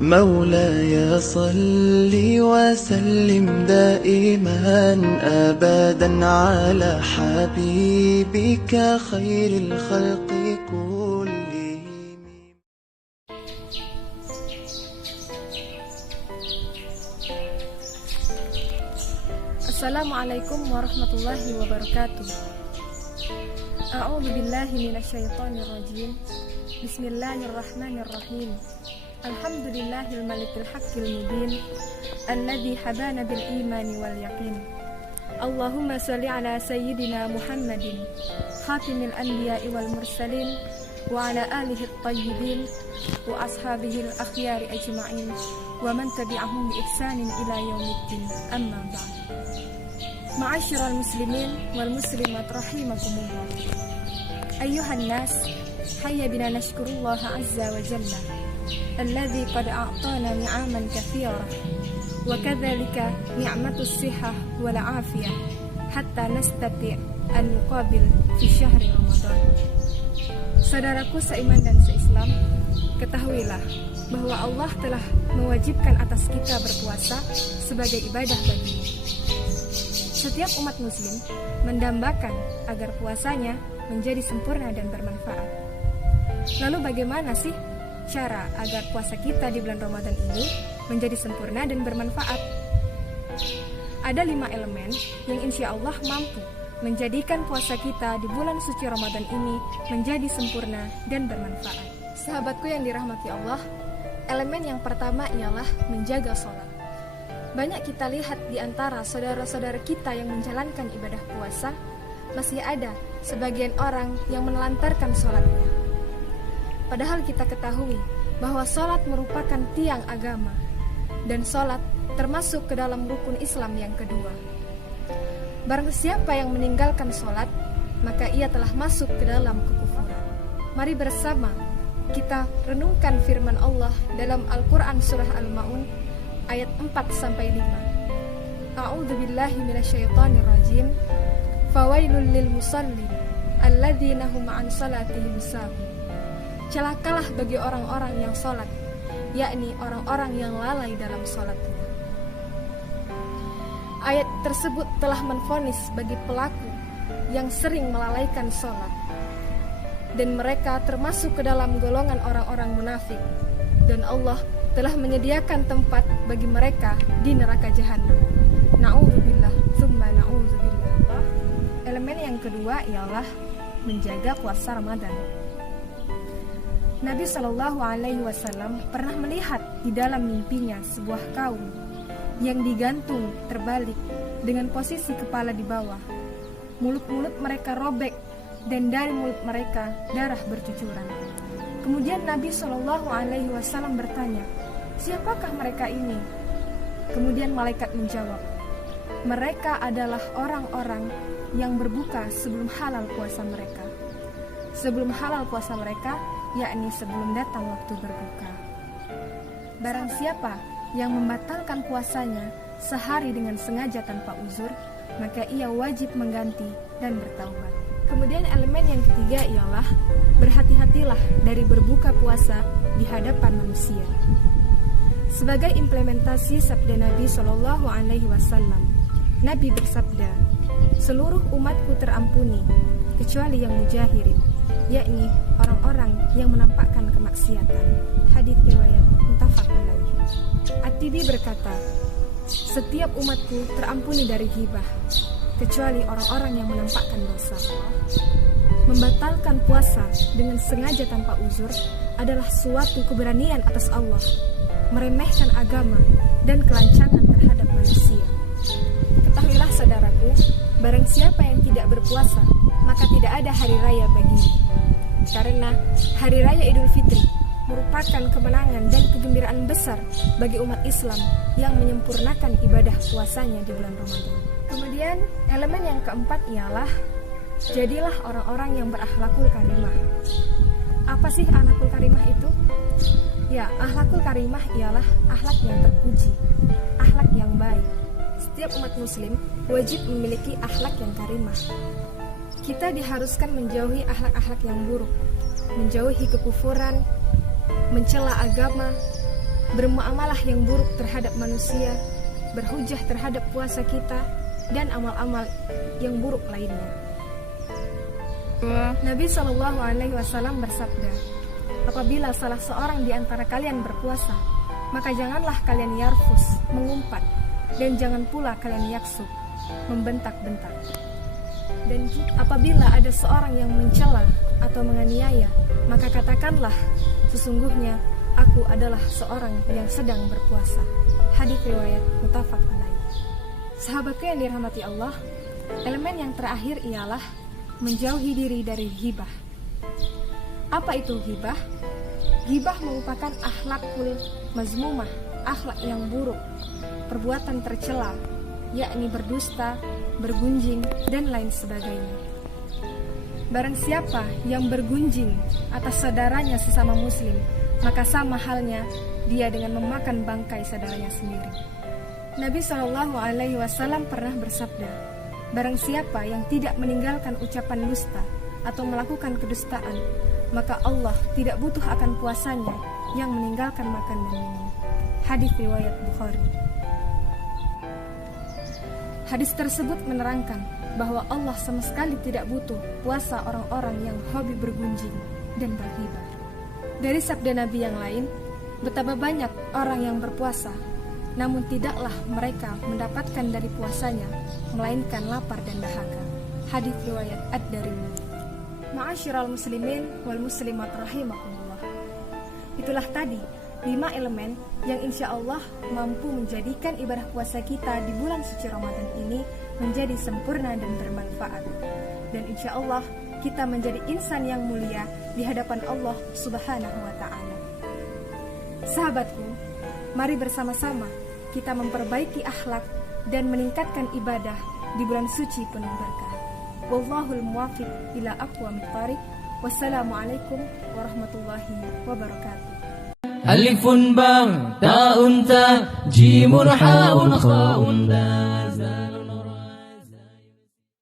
مولاي صل وسلم دائما أبدا على حبيبك خير الخلق كلهم. Assalamualaikum warahmatullahi wabarakatuh. A'udzu billahi minasyaitonir rajim. Bismillahirrahmanirrahim. Alhamdulillahil malikil haqqil mubin alladzi habana bil imani wal yaqin. Allahumma shalli ala sayyidina Muhammadin khatimil anbiya'i wal mursalin wa ala alihi at-tayyibin wa ashabihil akhyari ajma'in wa man tabi'ahum bi ihsanin ila yaumiddin. Amma ba'd. Ma'asyiral muslimin wal muslimat rahimakumullah. Ayyuhan nas, hayya bina nashkurullaha azza wa jalla alladzi qad a'tana ni'aman katsira wa kadzalika ni'matus sihah wal afiyah hatta nastati' an nuqabil fi syahri Ramadan. Saudaraku seiman dan seislam, ketahuilah bahwa Allah telah mewajibkan atas kita berpuasa sebagai ibadah baginya. Setiap umat muslim mendambakan agar puasanya menjadi sempurna dan bermanfaat. Lalu bagaimana sih cara agar puasa kita di bulan Ramadan ini menjadi sempurna dan bermanfaat? Ada 5 elemen yang insya Allah mampu menjadikan puasa kita di bulan suci Ramadan ini menjadi sempurna dan bermanfaat. Sahabatku yang dirahmati Allah, elemen yang pertama ialah menjaga sholat. Banyak kita lihat di antara saudara-saudara kita yang menjalankan ibadah puasa, masih ada sebagian orang yang menelantarkan sholatnya. Padahal kita ketahui bahwa sholat merupakan tiang agama, dan sholat termasuk ke dalam rukun Islam yang kedua. Barang siapa yang meninggalkan sholat, maka ia telah masuk ke dalam kekufuran. Mari bersama kita renungkan firman Allah dalam Al-Quran Surah Al-Ma'un ayat 4-5. A'udzu billahi minasyaitonir rajim. Fawailul lil musallin alladzina hum an salatihim sahun. Celakalah bagi orang-orang yang salat, yakni orang-orang yang lalai dalam salatnya. Ayat tersebut telah menvonis bagi pelaku yang sering melalaikan salat, dan mereka termasuk ke dalam golongan orang-orang munafik, dan Allah telah menyediakan tempat bagi mereka di neraka jahanam. Na'udzubillah, tsumma na'udzubillah. Elemen yang kedua ialah menjaga puasa Ramadan. Nabi SAW pernah melihat di dalam mimpinya sebuah kaum yang digantung terbalik dengan posisi kepala di bawah. Mulut-mulut mereka robek dan dari mulut mereka darah bercucuran. Kemudian Nabi SAW bertanya, "Siapakah mereka ini?" Kemudian malaikat menjawab, "Mereka adalah orang-orang yang berbuka sebelum halal puasa mereka." Sebelum halal puasa mereka, yakni sebelum datang waktu berbuka. Barang siapa yang membatalkan puasanya sehari dengan sengaja tanpa uzur, maka ia wajib mengganti dan bertaubat. Kemudian elemen yang ketiga ialah berhati-hatilah dari berbuka puasa di hadapan manusia. Sebagai implementasi sabda Nabi SAW, Nabi bersabda, "Seluruh umatku terampuni kecuali yang mujahirin, yakni orang-orang yang menampakkan kemaksiatan." Hadits riwayat muttafaq alaih. At-Tibi berkata, "Setiap umatku terampuni dari ghibah kecuali orang-orang yang menampakkan dosa." Membatalkan puasa dengan sengaja tanpa uzur adalah suatu keberanian atas Allah, meremehkan agama dan kelancangan terhadap manusia. Ketahuilah saudaraku, barang siapa yang tidak berpuasa, maka tidak ada hari raya baginya. Karena hari raya Idul Fitri merupakan kemenangan dan kegembiraan besar bagi umat Islam yang menyempurnakan ibadah puasanya di bulan Ramadan. Kemudian elemen yang keempat ialah jadilah orang-orang yang berakhlakul karimah. Apa sih akhlakul karimah itu? Ya, akhlakul karimah ialah akhlak yang terpuji, akhlak yang baik. Setiap umat muslim wajib memiliki akhlak yang karimah. Kita diharuskan menjauhi akhlak-akhlak yang buruk, menjauhi kekufuran, mencela agama, bermuamalah yang buruk terhadap manusia, berhujah terhadap puasa kita, dan amal-amal yang buruk lainnya. Nabi SAW bersabda, apabila salah seorang di antara kalian berpuasa, maka janganlah kalian yarfus, mengumpat, dan jangan pula kalian yaksub, membentak-bentak. Dan apabila ada seorang yang mencela atau menganiaya, maka katakanlah, sesungguhnya aku adalah seorang yang sedang berpuasa. Hadis riwayat muttafaq alaih. Sahabatku yang dirahmati Allah, elemen yang terakhir ialah menjauhi diri dari ghibah. Apa itu ghibah? Ghibah merupakan akhlakul mazmumah, akhlak yang buruk, perbuatan tercela, yakni berdusta, bergunjing, dan lain sebagainya. Barang siapa yang bergunjing atas saudaranya sesama muslim, maka sama halnya dia dengan memakan bangkai saudaranya sendiri. Nabi SAW pernah bersabda, barang siapa yang tidak meninggalkan ucapan dusta atau melakukan kedustaan, maka Allah tidak butuh akan puasanya yang meninggalkan makan dan minum. Hadis riwayat Bukhari. Hadis tersebut menerangkan bahwa Allah sama sekali tidak butuh puasa orang-orang yang hobi bergunjing dan berghibah. Dari sabda Nabi yang lain, betapa banyak orang yang berpuasa, namun tidaklah mereka mendapatkan dari puasanya, melainkan lapar dan dahaga. Hadis riwayat Ad-Darimi. Ma'asyiral muslimin wal muslimat rahimakumullah. Itulah tadi 5 elemen yang insya Allah mampu menjadikan ibadah puasa kita di bulan suci Ramadan ini menjadi sempurna dan bermanfaat. Dan insya Allah kita menjadi insan yang mulia di hadapan Allah Subhanahu wa Ta'ala. Sahabatku, mari bersama-sama kita memperbaiki akhlak dan meningkatkan ibadah di bulan suci penuh berkah. Wallahul muwaffiq ila aqwamit thariq. Wassalamualaikum warahmatullahi wabarakatuh. Alifun bang, ta'un ta, jimun ha'un kha'un da.